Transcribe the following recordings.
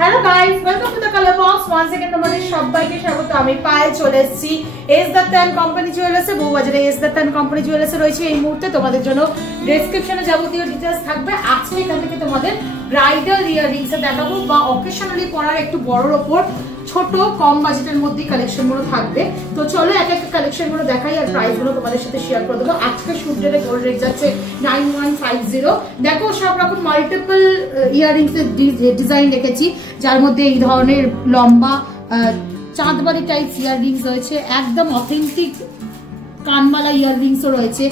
Hello guys, welcome to the colour box. Once again তোমাদের সবাইকে স্বাগত। আমি পায়েল চলে এসেছি এস দত্ত এন্ড কোম্পানি জুয়েলার্সে। বউবাজারে এস দত্ত এন্ড কোম্পানি জুয়েলার্সে রয়েছে এই মুহূর্তে। তোমাদের জন্য ডেসক্রিপশনে যাবতীয় ডিটেইলস থাকবে। আজকে এখান থেকে তোমাদের ব্রাইডাল ইয়াররিংস দেখাবো বা অকেশনালি পরার একটু বড়র উপর ছোট কম বাজেটের মধ্যে কালেকশন গুলো থাকবে। তো চলো এক একটা কালেকশন গুলো দেখাই আর প্রাইস গুলো তোমাদের সাথে শেয়ার করে দেবো। আজকে শুট ডেটে গোল্ড রেট যাচ্ছে 9150। দেখো সব রকম মাল্টিপল ইয়াররিংস এর ডিজাইন রেখেছি, যার মধ্যে এই ধরনের লম্বা চাঁদবাড়ি টাইপ ইয়াররিংস রয়েছে, একদম অথেন্টিক কানবালা ইয়াররিংসও রয়েছে,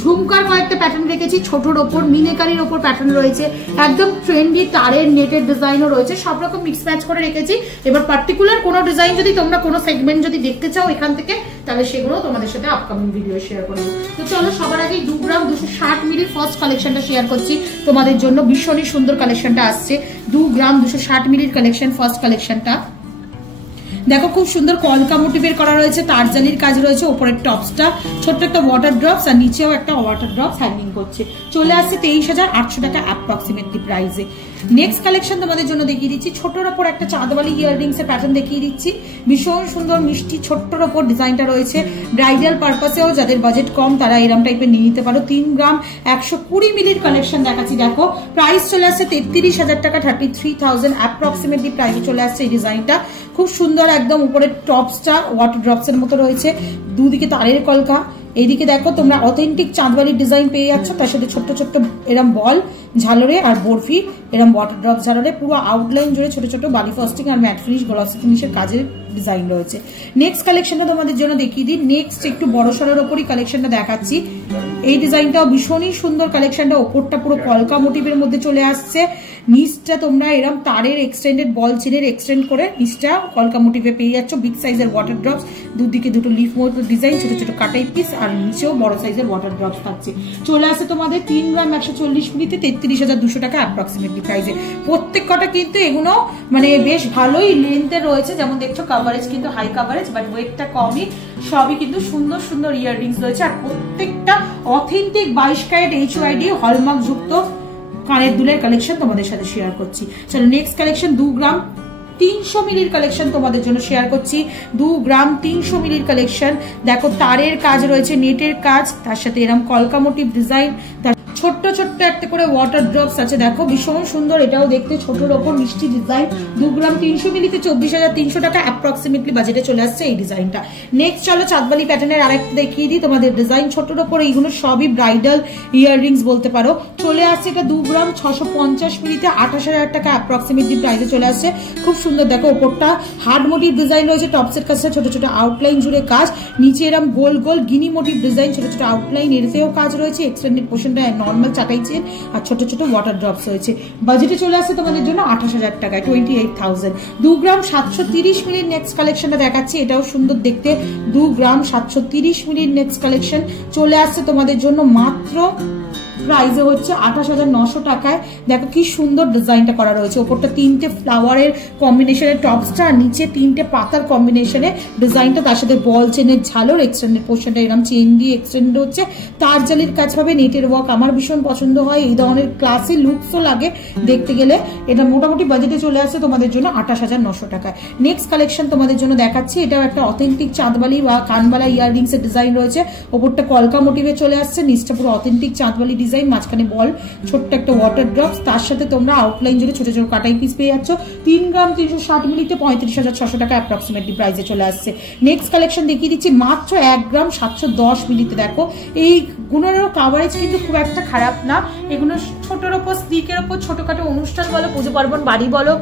ঝুমকার কয়েকটা প্যাটার্ন রেখেছি, ছোটর ওপর মিনেকারির ওপর প্যাটার্ন রয়েছে, একদম ট্রেন্ডি তারের নেটের ডিজাইনও রয়েছে, সব রকম মিক্স ম্যাচ করে রেখেছি। এবার পার্টিকুলার কোনো ডিজাইন যদি তোমরা কোনো সেগমেন্ট যদি দেখতে চাও এখান থেকে, তাহলে সেগুলো তোমাদের সাথে আপকামিং ভিডিও শেয়ার করবো। তো চলো সবার আগে 2 গ্রাম 260 মিলি ফার্স্ট কালেকশনটা শেয়ার করছি তোমাদের জন্য। ভীষণই সুন্দর কালেকশনটা আসছে, 2 গ্রাম 260 মিলির কালেকশন, ফার্স্ট কালেকশনটা। দেখো খুব সুন্দর কলকা মোটিভের করা রয়েছে, তারজালির কাজ রয়েছে, উপরের টপসটা ছোট্ট একটা ওয়াটার ড্রপস আর নিচেও একটা ওয়াটার ড্রপস হ্যাঙ্গিং করছে। চলে আসছে 23,800 টাকা অ্যাপ্রক্সিমেটলি প্রাইসে। নেক্সট কালেকশন তোমাদের জন্য দেখিয়ে দিচ্ছি, ছোটর ওপর একটা চাঁদবালি ইয়াররিংস এর প্যাটার্ন দেখিয়ে দিচ্ছি। ভীষণ সুন্দর মিষ্টি ছোট্টর ওপর ডিজাইনটা রয়েছে। ব্রাইডাল পারপাসেও যাদের বাজেট কম তারা এরম টাইপের নিয়ে নিতে পারো। 3 গ্রাম 120 মিলির কালেকশন দেখাচ্ছি। দেখো প্রাইস চলে আসছে 33,000 টাকা, 33,000 অ্যাপ্রক্সিমেটলি প্রাইসে চলে আসছে এই ডিজাইনটা। খুব সুন্দর একদম উপরের টপসটা ওয়াটার ড্রপস এর মতো রয়েছে, দুদিকে তারের কলকা। এইদিকে দেখো তোমরা অথেন্টিক চাঁদবালির ডিজাইন পেয়ে যাচ্ছ, তার সাথে ছোট্ট ছোট্ট এরম বল ঝালরে আর বরফি এরম ওয়াটার ড্রপ ঝালরে, পুরো আউটলাইন জুড়ে ছোট ছোট বালি ফস্টিং আর ম্যাট ফিনিশ গ্লসি ফিনিশের কাজের ডিজাইন রয়েছে। নেক্সট কালেকশনটা তোমাদের জন্য দেখিয়ে দিই। নেক্সট একটু বড় সড়োর ওপরই কালেকশনটা দেখাচ্ছি। এই ডিজাইনটাও ভীষণই সুন্দর কালেকশনটা, ওপরটা পুরো কলকা মোটিভের মধ্যে চলে আসছে, নিচটা তোমরা এরম তারের এক্সটেন্ডেড বল চেনের এক্সটেন্ড করে নিচটা কলকা মোটিভে পেয়ে যাচ্ছ। বিগ সাইজের ওয়াটার ড্রপস, দুদিকে দুটো লিফ মতো ডিজাইন, ছোট ছোট কাটাই পিস আর নিচেও বড় সাইজের ওয়াটার ড্রপস থাকছে। চলে আসে তোমাদের 3 গ্রাম 140 মিলিতে 33,200 টাকা অ্যাপ্রক্সিমেটলি প্রাইসে। প্রত্যেক কটা কিন্তু এগুলো মানে বেশ ভালোই লেন্থে রয়েছে, যেমন দেখছো কাভারেজ কিন্তু হাই কাভারেজ বাট ওয়েটটা কমই। সবই কিন্তু সুন্দর সুন্দর ইয়াররিংস রয়েছে আর প্রত্যেকটা অথেন্টিক 22 ক্যারেট HYD হলমার্ক যুক্ত কানের দুলের কালেকশন তোমাদের সাথে শেয়ার করছি। চলো নেক্সট কালেকশন 2 গ্রাম 300 মিলির কালেকশন তোমাদের জন্য শেয়ার করছি। 2 গ্রাম 300 মিলির কালেকশন। দেখো তারের কাজ রয়েছে, নেটের কাজ, তার সাথে এরকম কলকা মোটিভ ডিজাইন, তার ছোট্ট ছোট্ট একটা করে ওয়াটার ড্রপস আছে। দেখো ভীষণ সুন্দর, এটাও দেখতে ছোটর ওপর মিষ্টি ডিজাইন। 2 গ্রাম 300 মিলিতে 24,300 টাকা অ্যাপ্রক্সিমেটলি বাজেটে চলে আসছে এই ডিজাইনটা। নেক্সট চলো চাঁদবালি প্যাটার্নের আরেকটা দেখিয়ে দিই তোমাদের ডিজাইন। ছোটর ওপর এইগুলো সবই ব্রাইডাল ইয়াররিংস বলতে পারো। চলে আসছে এটা 2 গ্রাম 650 মিলিতে 28,000 টাকা অ্যাপ্রক্সিমেটলি প্রাইসে চলে আসছে। খুব সুন্দর দেখো ওপরটা হার্ড মোটিভ ডিজাইন রয়েছে, টপসের কাছে ছোট ছোট আউটলাইন জুড়ে কাজ, নিচে এরম গোল গোল গিনি মোটিভ ডিজাইন, ছোট ছোট আউটলাইন এরতেও কাজ রয়েছে, এক্সটেন্ডেড পোর্শনটা নর্মাল চাটাই চেন আর ছোট ছোট ওয়াটার ড্রপস রয়েছে। বাজেটে চলে আসছে তোমাদের জন্য 28,000 টাকায়, 28,000। 2 গ্রাম 730 মিলির নেক্সট কালেকশনটা দেখাচ্ছি, এটাও সুন্দর দেখতে। 2 গ্রাম 730 মিলির নেক্সট কালেকশন চলে আসছে তোমাদের জন্য মাত্র প্রাইসে হচ্ছে 28,900 টাকায়। দেখো কি সুন্দর ডিজাইনটা করা রয়েছে, ওপরটা 3টে ফ্লাওয়ারের কম্বিনেশনের টপসটা আর নিচে 3টে পাতার কম্বিনেশনে ডিজাইনটা, তার সাথে বল চেনের ঝালর, এক্সটেন্ডেড পোর্শনটা এরকম চেন দিয়ে এক্সটেন্ড হচ্ছে, তার জালির কাজ হবে, নেটের ওয়ার্ক আমার ভীষণ পছন্দ হয়, এই ধরনের ক্লাসি লুকসও লাগে দেখতে গেলে। এটা মোটামুটি বাজেটে চলে আসছে তোমাদের জন্য 28,900 টাকায়। নেক্সট কালেকশন তোমাদের জন্য দেখাচ্ছি, এটাও একটা অথেন্টিক চাঁদবালি বা কানবালা ইয়াররিংস এর ডিজাইন রয়েছে, ওপরটা কলকা মোটিভে চলে আসছে, নিচটা পুরো অথেন্টিক চাঁদবালি ডিজাইন, মাঝখানে বল ছোট্ট একটা ওয়াটার ড্রপস, তার সাথে তোমরা আউটলাইন জুড়ে ছোট ছোট কাটাই পিস পেয়ে যাচ্ছ। 3 গ্রাম 360 মিলিতে 35,600 টাকা অ্যাপ্রক্সিমেটলি প্রাইসে চলে আসছে। নেক্সট কালেকশন দেখিয়ে দিচ্ছি মাত্র 1 গ্রাম 710 মিলিতে। দেখো এই গুণেরও কাভারেজ কিন্তু খুব একটা খারাপ না, এগুলো ছোটর ওপর স্লিকের ওপর ছোটখাটো অনুষ্ঠান বলো, পুজো পার্বণ বাড়ি বলো,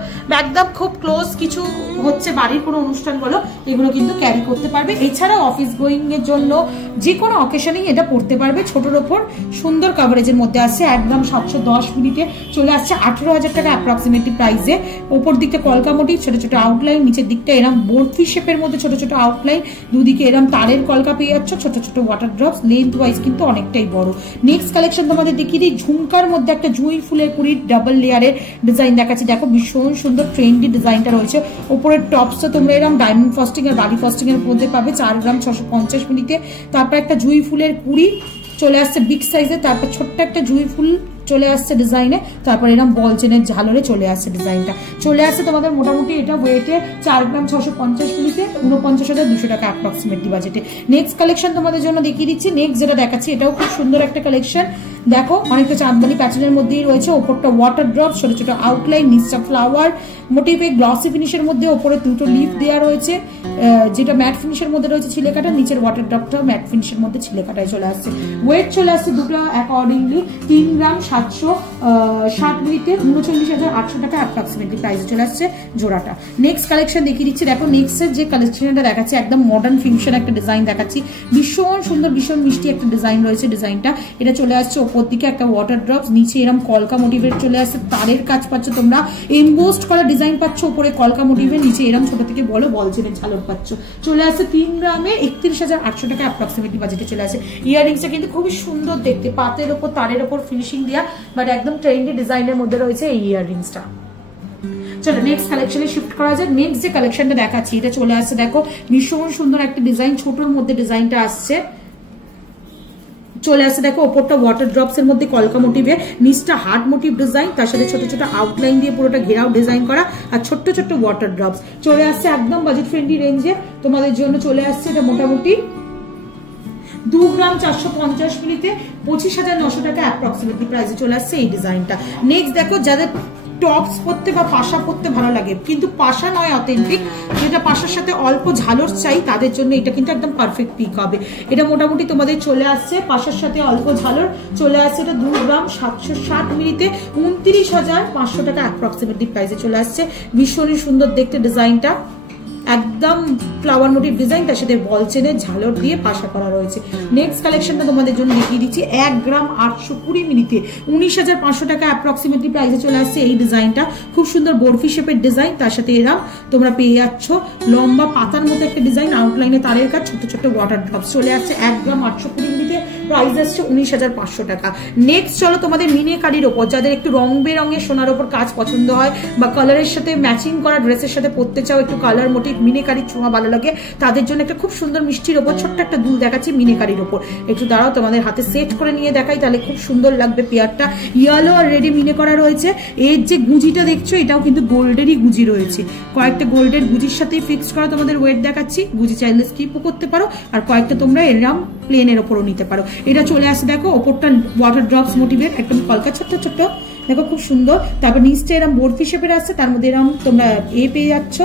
একদম খুব ক্লোজ কিছু হচ্ছে বাড়ির কোনো অনুষ্ঠান বলো, এগুলো কিন্তু ক্যারি করতে পারবে। এছাড়াও অফিস গোয়িং এর জন্য যে কোনো অকেশনেই এটা পড়তে পারবে। ছোটর ওপর সুন্দর কাভারেজের মধ্যে আসছে। 1 গ্রাম 710 মিলিতে চলে আসছে 18,000 টাকা অ্যাপ্রক্সিমেটলি প্রাইসে। ওপর দিকটা কলকা মোটিভ, ছোট ছোট আউটলাইন, নিচের দিকটা এরম বরফি শেপের মধ্যে ছোট ছোট আউটলাইন, দুদিকে এরম তারের কলকা পেয়ে যাচ্ছ, ছোট ছোট ওয়াটার ড্রপস, লেন্থ ওয়াইজ কিন্তু অনেকটাই বড়। নেক্সট কালেকশন তোমাদের দেখিয়ে দিই, ঝুমকার মধ্যে একটা জুঁই ফুলের কুড়ির ডাবল লেয়ারের ডিজাইন দেখাচ্ছি। দেখো ভীষণ সুন্দর ট্রেন্ডি ডিজাইনটা রয়েছে, ওপরের টপসটা তোমরা এরম ডায়মন্ড ফস্টিং আর বালি ফস্টিং এর মধ্যে পাবে। 4 গ্রাম 650 মিলিতে। তারপর একটা জুঁই ফুলের কুড়ি চলে আসছে বিগ সাইজে, তারপর ছোট্ট একটা জুঁই ফুল চলে আসছে ডিজাইনে, তারপর এরকম বল চেনের ঝালরে চলে আসছে ডিজাইনটা। চলে আসছে তোমাদের মোটামুটি এটা ওয়েটে 4 গ্রাম 650 মিলিতে 49,200 টাকা অ্যাপ্রক্সিমেটলি বাজেটে। নেক্সট কালেকশন তোমাদের জন্য দেখিয়ে দিচ্ছি। নেক্সট যেটা দেখাচ্ছি এটাও খুব সুন্দর একটা কালেকশন। দেখো অনেকটা চাঁদবালি প্যাটার্নের মধ্যেই রয়েছে, ওপরটা ওয়াটার ড্রপ, ছোট ছোট আউটলাইন, নিচটা ফ্লাওয়ার মোটিভে গ্লসি ফিনিশের মধ্যে, ওপরে দুটো লিফ দেওয়া রয়েছে, যেটা ম্যাট ফিনিশের মধ্যে রয়েছে ছিলে কাটা, নিচের ওয়াটার ড্রপটা ম্যাট ফিনিশের মধ্যে ছিলে কাটায় চলে আসছে। ওয়েট চলে আসছে দুটো অ্যাকর্ডিংলি 3 গ্রাম 760 মিলিতে 39,800 টাকা অ্যাপ্রক্সিমেটলি প্রাইসে চলে আসছে জোড়াটা। নেক্সট কালেকশন দেখিয়ে দিচ্ছি। দেখো নেক্সটের যে কালেকশনটা দেখাচ্ছি একদম মডার্ন ফিউশন একটা ডিজাইন দেখাচ্ছি, ভীষণ সুন্দর ভীষণ মিষ্টি একটা ডিজাইন রয়েছে। ডিজাইনটা এটা চলে আসছে ওপর দিকে একটা ওয়াটার ড্রপস, নিচে এরকম কলকা মোটিভের চলে আসছে, তারের কাজ পাচ্ছ তোমরা, এমবোস্ট করা ডিজাইন পাচ্ছ, উপরে কলকা মোটিভের, নিচে এরকম ছোট থেকে বলো বল চেনের ঝালর পাচ্ছ। চলে আসছে 3 গ্রামে 31,800 টাকা অ্যাপ্রক্সিমেটলি বাজেটে চলে আসে। ইয়াররিংসটা কিন্তু খুবই সুন্দর দেখতে, পাতের ওপর তারের ওপর ফিনিশিং দেওয়া, বাট একদম ট্রেন্ডি ডিজাইনের মধ্যে রয়েছে এই ইয়াররিংসটা। চলো নেক্সট কালেকশনে শিফট করা যায়। নেক্সট যে কালেকশনটা দেখাচ্ছি এটা চলে আসছে দেখো ভীষণ সুন্দর একটা ডিজাইন, ছোটর মধ্যে ডিজাইনটা আসছে, চলে আসছে দেখো ওপরটা ওয়াটার ড্রপস এর মধ্যে কলকা মোটিভে, নিচটা হার্ট মোটিভ ডিজাইন, তার সাথে ছোট ছোট আউটলাইন দিয়ে পুরোটা ঘেরাও ডিজাইন করা, আর ছোট্ট ছোট্ট ওয়াটার ড্রপস। চলে আসছে একদম বাজেট ফ্রেন্ডলি রেঞ্জে তোমাদের জন্য। চলে আসছে এটা মোটামুটি 2 গ্রাম 450 মিলিতে 25,900 টাকা অ্যাপ্রক্সিমেটলি প্রাইসে চলে আসছে এই ডিজাইনটা। নেক্সট দেখো যাদের টপস পরতে বা পাশা পরতে ভালো লাগে কিন্তু পাশা নয় অথেন্টিক, যেটা পাশার সাথে অল্প ঝালর চাই তাদের জন্য এটা কিন্তু একদম পারফেক্ট পিক হবে। এটা মোটামুটি তোমাদের চলে আসছে পাশার সাথে অল্প ঝালর, চলে আসছে এটা 2 গ্রাম 760 মিলিতে 29,500 টাকা অ্যাপ্রক্সিমেটলি প্রাইসে চলে আসছে। ভীষণই সুন্দর দেখতে ডিজাইনটা, একদম ফ্লাওয়ার মোটিভ ডিজাইন, তার সাথে বল চেনের ঝালর দিয়ে পাশা করা রয়েছে। নেক্সট কালেকশনটা তোমাদের জন্য দেখিয়ে দিচ্ছি 1 গ্রাম 820 মিলিতে 19,500 টাকা অ্যাপ্রক্সিমেটলি প্রাইসে চলে আসছে এই ডিজাইনটা। খুব সুন্দর বরফি শেপের ডিজাইন, তার সাথে এরা তোমরা পেয়ে যাচ্ছ লম্বা পাতার মতো একটা ডিজাইন, আউটলাইনে তারের কাজ, ছোট ছোট ওয়াটার ড্রপস। চলে আসছে 1 গ্রাম 820 মিলিতে, প্রাইস আসছে 19,500 টাকা। নেক্সট চলো তোমাদের মিনেকারির ওপর, যাদের একটু রং বেরঙের সোনার ওপর কাজ পছন্দ হয় বা কালারের সাথে ম্যাচিং করা ড্রেসের সাথে পরতে চাও, একটু কালার মোটিভ মিনেকারির ছোঁয়া ভালো লাগে, তাদের জন্য একটা খুব সুন্দর মিষ্টির ওপর ছোট্ট একটা দুল দেখাচ্ছি মিনেকারির ওপর। একটু দাঁড়াও তোমাদের হাতে সেট করে নিয়ে দেখাই, তাহলে খুব সুন্দর লাগবে পেয়ারটা। ইয়েলো আর রেডে মিনে করা রয়েছে। এর যে গুজিটা দেখছো এটাও কিন্তু গোল্ডেরই গুজি রয়েছে, কয়েকটা গোল্ডের গুজির সাথে ফিক্স করা তোমাদের ওয়েট দেখাচ্ছি। গুজি চাইলে স্কিপও করতে পারো, আর কয়েকটা তোমরা এরকম প্লেনের ওপরও নিতে পারো। এটা চলে আসে দেখো ওপরটা ওয়াটার ড্রপস মোটিভের একদম কলকা ছোট্ট ছোট্ট, দেখো খুব সুন্দর। তারপর নিচটা এরকম বরফি শেপের আসছে, তার মধ্যে এরকম তোমরা পেয়ে যাচ্ছ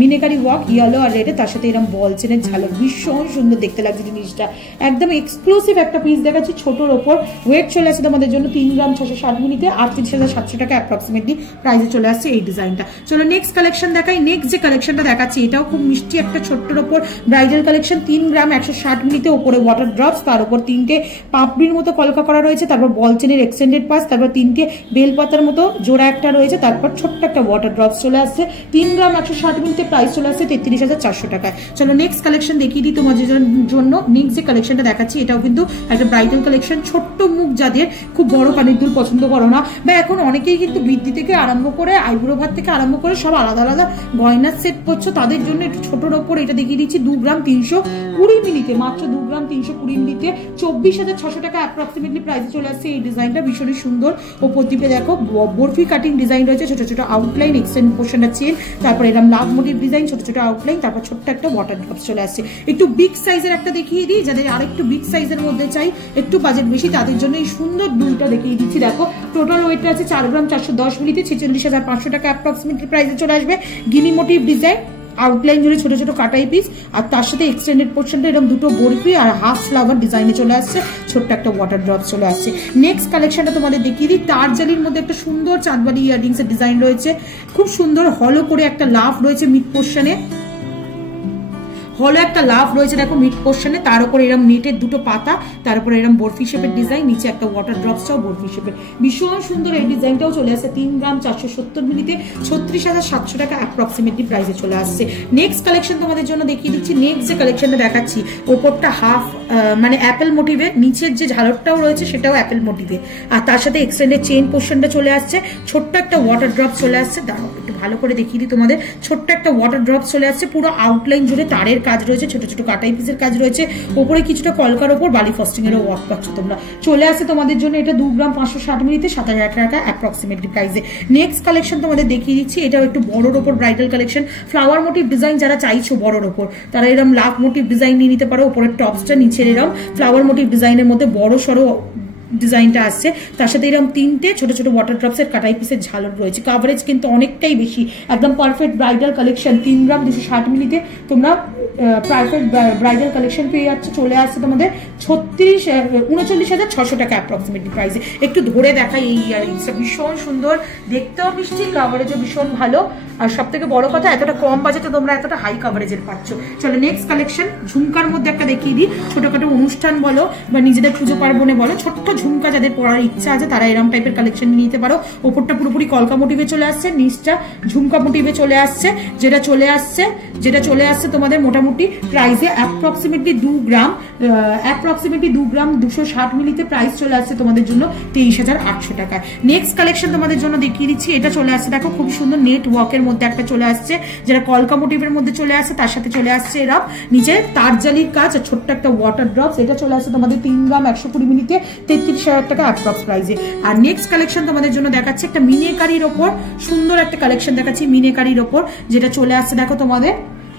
মিনেকারি ওয়ার্ক ইয়েলো আর রেডে, তার সাথে এরকম বল চেনের ঝালর, ভীষণ সুন্দর দেখতে লাগছে জিনিসটা। একদম এক্সক্লুসিভ একটা পিস দেখাচ্ছি ছোটোর ওপর। ওয়েট চলে আসছে তোমাদের জন্য 3 গ্রাম 660 মিলিতে 38,700 টাকা অ্যাপ্রক্সিমেটলি প্রাইসে চলে আসছে এই ডিজাইনটা। চলো নেক্সট কালেকশন দেখাই। নেক্সট যে কালেকশনটা দেখাচ্ছি এটাও খুব মিষ্টি একটা ছোট্টর ওপর ব্রাইডাল কালেকশন, 3 গ্রাম 160 মিলিতে, ওপরে ওয়াটার ড্রপস, তার উপর 3টে পাপড়ির মতো কলকা করা রয়েছে, তারপর বল চেনের এক্সটেন্ডেড পাস, তারপর 3টে বেলপাতার মতো জোড়া একটা রয়েছে, তারপর ছোট্ট একটা ওয়াটার ড্রপস চলে আসছে। 3 গ্রাম 160 মিলিতে প্রাইস চলে আসছে 33,400 টাকায়। চলো নেক্সট কালেকশন দেখিয়ে দিই তোমাদের জন্য। নেক্সট যে কালেকশনটা দেখাচ্ছি এটাও কিন্তু একটা ব্রাইডাল কালেকশন। ছোট্ট মুখ যাদের, খুব বড় কানের দুল পছন্দ করো না, বা এখন অনেকেই কিন্তু বৃদ্ধি থেকে আরম্ভ করে আইব্রো ভাত থেকে আরম্ভ করে সব আলাদা আলাদা গয়নার সেট করছো, তাদের জন্য একটু ছোটোর ওপর এটা দেখিয়ে দিচ্ছি 2 গ্রাম 320 মিলিতে, মাত্র 2 গ্রাম 320 মিলিতে 24,600 টাকা অ্যাপ্রক্সিমেটলি প্রাইসে চলে আসছে এই ডিজাইনটা। ভীষণই সুন্দর, ওপর দিকে দেখো বরফি কাটিং ডিজাইন রয়েছে, ছোট ছোট আউটলাইন, এক্সটেন্ড পোর্শনটা চেন, তারপর এরকম লাভ মোটিভ ডিজাইন, ছোট ছোট আউটলাইন, তারপর ছোট্ট একটা ওয়াটার ড্রপস চলে আসছে। একটু বিগ সাইজের একটা দেখিয়ে দিই, যাদের আরেকটু বিগ সাইজের মধ্যে চাই, একটু বাজেট বেশি, তাদের জন্য এই সুন্দর দুলটা দেখিয়ে দিচ্ছি। দেখো টোটাল ওয়েটটা আছে 4 গ্রাম 410 মিলিতে 46,500 টাকা অ্যাপ্রক্সিমেটলি প্রাইসে চলে আসবে। গিনি মোটিভ ডিজাইন, আউটলাইন জুড়ে ছোট ছোট কাটাই পিস, আর তার সাথে এক্সটেন্ডেড পোর্শনটা এরকম দুটো বরফি আর হাফ ফ্লাওয়ার ডিজাইনে চলে আসছে, ছোট্ট একটা ওয়াটার ড্রপ চলে আসছে। নেক্সট কালেকশনটা তোমাদের দেখিয়ে দিই। তার জালির মধ্যে একটা সুন্দর চাঁদবালি ইয়াররিংস এর ডিজাইন রয়েছে, খুব সুন্দর হলো করে একটা লাভ রয়েছে মিড পোর্শনে, হলো একটা লাভ রয়েছে দেখো মিড পোর্শনে, তার উপর এরকম নেটের দুটো পাতা, তার উপর এরকম বরফি শেপের ডিজাইন, নিচে একটা ওয়াটার ড্রপসটাও বরফি শেপের, ভীষণ সুন্দর এই ডিজাইনটাও চলে আসছে। 3 গ্রাম 470 মিলিতে 36,700 টাকা অ্যাপ্রক্সিমেটলি প্রাইসে চলে আসছে। নেক্সট কালেকশন তোমাদের জন্য দেখিয়ে দিচ্ছি। নেক্সট যে কালেকশনটা দেখাচ্ছি ওপরটা হাফ মানে অ্যাপেল মোটিভে, নিচের যে ঝালরটাও রয়েছে সেটাও অ্যাপেল মোটিভে, আর তার সাথে এক্সটেন্ডেড চেইন পোর্শনটা চলে আসছে, ছোট্ট একটা ওয়াটার ড্রপ চলে আসছে। দাঁড়াও একটু ভালো করে দেখিয়ে দিই তোমাদের। ছোট্ট একটা ওয়াটার ড্রপ চলে আসছে, পুরো আউটলাইন জুড়ে তারের কাজ রয়েছে, ছোট ছোট কাটাই পিসের কাজ রয়েছে, ওপরে কিছুটা কলকার ওপর বালি ফস্টিং এর ওয়ার্ক পাচ্ছ তোমরা। চলে আসছে তোমাদের জন্য এটা 2 গ্রাম 560 মিলিতে 7000 টাকা অ্যাপ্রক্সিমেটলি প্রাইসে। নেক্সট কালেকশন তোমাদের দেখিয়ে দিচ্ছি, এটাও একটু বড়োর ওপর bridal collection. Flower motive design যারা চাইছো বড়োর ওপর, তারা এরকম লাভ মোটিভ ডিজাইন নিয়ে নিতে পারো। উপরের টপসটা, নিচের এরকম ফ্লাওয়ার মোটিভ ডিজাইনের মধ্যে বড় সড়ো ডিজাইনটা আসছে, তার সাথে এরকম 3টে ছোট ছোট ওয়াটার ড্রপসের কাটাই পিসের ঝালর রয়েছে। কাভারেজ কিন্তু অনেকটাই বেশি, একদম পারফেক্ট ব্রাইডাল কালেকশন। 3 গ্রাম 260 মিলিতে তোমরা পারফেক্ট ব্রাইডাল কালেকশন পেয়ে যাচ্ছে। চলে আসছে তোমাদের 39,600 টাকা অ্যাপ্রক্সিমেটলি প্রাইসে। একটু ধরে দেখাই এই ইয়াররিংসটা, ভীষণ সুন্দর, দেখতেও মিষ্টি, কাভারেজও ভীষণ ভালো, আর সব থেকে বড় কথা এতটা কম বাজেটে তোমরা এতটা হাই কাভারেজের পাচ্ছ। চলো নেক্সট কালেকশন, ঝুমকার মধ্যে একটা দেখিয়ে দিই। ছোটখাটো অনুষ্ঠান বলো বা নিজেদের পুজো পার্বণে বলো, ছোট্ট ঝুমকা যাদের পরার ইচ্ছা আছে তারা এরকম টাইপের কালেকশন নিতে পারো। ওপরটা পুরোপুরি কলকা মোটিভে চলে আসছে, নিচটা ঝুমকা মোটিভে চলে আসছে। যেটা চলে আসছে তোমাদের মোটামুটি প্রাইসে অ্যাপ্রক্সিমেটলি 2 গ্রাম 260 মিলিতে প্রাইস চলে আসছে তোমাদের জন্য 23,800 টাকায়। নেক্সট কালেকশন তোমাদের জন্য দেখিয়ে দিচ্ছি, এটা চলে আসছে দেখো খুব সুন্দর নেট ওয়ার্কের মধ্যে একটা চলে আসছে, যেটা কলকা মোটিভের মধ্যে চলে আসছে, তার সাথে চলে আসছে এরকম নিচে তারজালির কাজ আর ছোট্ট একটা ওয়াটার ড্রপস। এটা চলে আসছে তোমাদের 3 গ্রাম 120 মিলিতে 33,000 টাকা অ্যাপ্রক্স প্রাইসে। আর নেক্সট কালেকশন তোমাদের জন্য দেখাচ্ছে একটা মিনেকারির ওপর, সুন্দর একটা কালেকশন দেখাচ্ছি মিনেকারির ওপর, যেটা চলে আসছে দেখো তোমাদের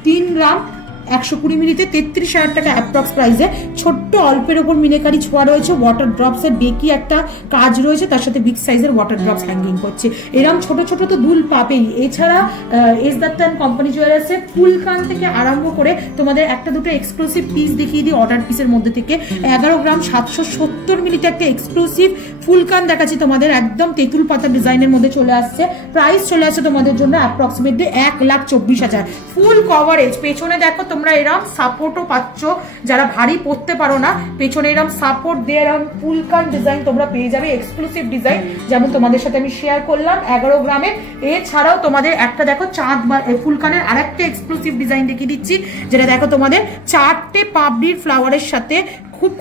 3 গ্রাম 120 মিলিতে 33,000 টাকা অ্যাপ্রক্স প্রাইসে। ছোট্ট অল্পের ওপর মিনেকারি ছোঁয়া রয়েছে, ওয়াটার ড্রপস এর বেকি একটা কাজ রয়েছে, তার সাথে বিগ সাইজের ওয়াটার ড্রপস হ্যাঙ্গিং করছে। এরকম ছোট ছোট তো দুল পাবেই। এছাড়া এস দত্ত অ্যান্ড কোম্পানি জুয়েলার্সে ফুলকান থেকে আরম্ভ করে তোমাদের একটা দুটো এক্সক্লুসিভ পিস দেখিয়ে দিই অর্ডার পিসের মধ্যে থেকে। 11 গ্রাম 770 মিলিতে একটা এক্সক্লুসিভ ফুলকান দেখাচ্ছি তোমাদের, একদম তেঁতুল পাতা ডিজাইনের মধ্যে চলে আসছে। প্রাইস চলে আসছে তোমাদের জন্য অ্যাপ্রক্সিমেটলি 1,24,000। ফুল কভারেজ, পেছনে দেখো তোমরা এরম সাপোর্টও পাচ্ছ, যারা ভারী পরতে পারো না পেছনে এরম সাপোর্ট দিয়ে এরম ফুলকান ডিজাইন তোমরা পেয়ে যাবে, এক্সক্লুসিভ ডিজাইন যেমন তোমাদের সাথে আমি শেয়ার করলাম 11 গ্রামে। এছাড়াও তোমাদের একটা দেখো চাঁদ বা ফুলকানের আরেকটা এক্সক্লুসিভ ডিজাইন দেখিয়ে দিচ্ছি, যেটা দেখো তোমাদের 4টে পাপড়ির ফ্লাওয়ারের সাথে খুব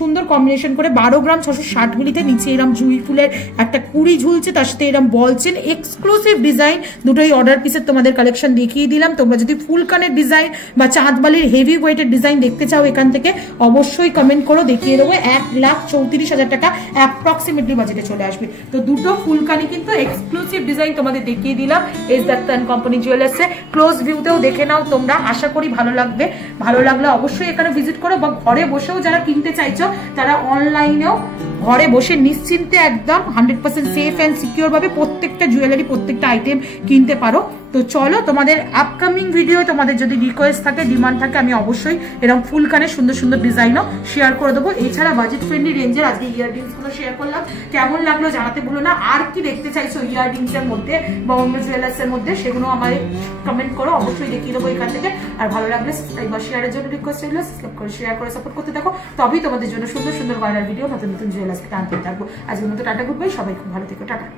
সুন্দর কম্বিনেশন করে 12 গ্রাম 660 মিলিতে নিচে এরম জুই ফুলের একটা কুড়ি ঝুলছে, তার সাথে এরম বলছেন এক্সক্লুসিভ ডিজাইন। দুটোই অর্ডার পিসের তোমাদের কালেকশন দেখিয়ে দিলাম। তোমরা যদি ফুলকানের ডিজাইন বা চাঁদবালির হেভি ওয়েটের ডিজাইন দেখতে চাও এখান থেকে অবশ্যই কমেন্ট করো, দেখিয়ে দেবো। 1,34,000 টাকা অ্যাপ্রক্সিমেটলি বাজেটে চলে আসবে। তো দুটো ফুলকানি কিন্তু এক্সক্লুসিভ ডিজাইন তোমাদের দেখিয়ে দিলাম এস দত্ত অ্যান্ড কোম্পানি জুয়েলার্সে। ক্লোজ ভিউতেও দেখে নাও তোমরা, আশা করি ভালো লাগবে। ভালো লাগলে অবশ্যই এখানে ভিজিট করো, বা ঘরে বসেও যারা কিনতে চাইছো তারা অনলাইনেও ঘরে বসে নিশ্চিন্তে একদম 100% সেফ অ্যান্ড সিকিউর ভাবে প্রত্যেকটা জুয়েলারি প্রত্যেকটা আইটেম কিনতে পারো। তো চলো তোমাদের আপকামিং ভিডিও তোমাদের যদি রিকোয়েস্ট থাকে, ডিমান্ড থাকে, আমি অবশ্যই এরকম ফুলকানের সুন্দর সুন্দর ডিজাইনও শেয়ার করে দেবো। এছাড়া বাজেট ফ্রেন্ডলি রেঞ্জের আজকে ইয়াররিংস গুলো শেয়ার করলাম, কেমন লাগলো জানাতে ভুলো না। আর কি দেখতে চাইছো ইয়াররিংস এর মধ্যে বা অন্য জুয়েলার্স এর মধ্যে সেগুলো আমায় কমেন্ট করো, অবশ্যই দেখিয়ে দেবো এখান থেকে। আর ভালো লাগলে সাবস্ক্রাইব বা শেয়ারের জন্য রিকোয়েস্ট রইলো, সাবস্ক্রাইব করে শেয়ার করে সাপোর্ট করতে থাকো, তবেই তোমাদের জন্য সুন্দর সুন্দর ভাইরাল ভিডিও নতুন নতুন জুয়েলার্স থেকে আনতে থাকবো। আজকের মতো টাটা, গুড বাই, সবাই খুব ভালো থেকো, টাটা।